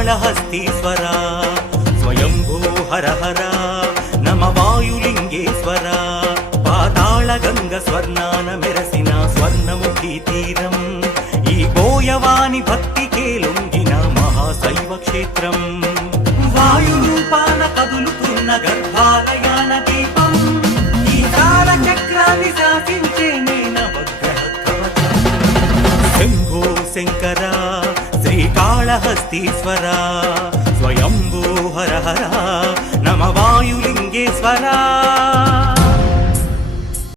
శ్రీకాళహస్తీశ్వర స్వయంభూ హర హర నమ వాయులింగేశ్వర పాతాళ గంగ స్వర్ణాన మెరసిన స్వర్ణముఖి తీరం ఈ బోయవాని భక్తికే లొంగిన మహాశైవ క్షేత్రం వాయురూపాన కదులుతున్న గర్భాలయాన దీపం ఈ కాల చక్రాన్ని శాసించే నవగ్రహ కవచం శంభో శంకర శ్రీకాళహస్తీశ్వర స్వయంభూ హర హర నమ వాయులింగేశ్వర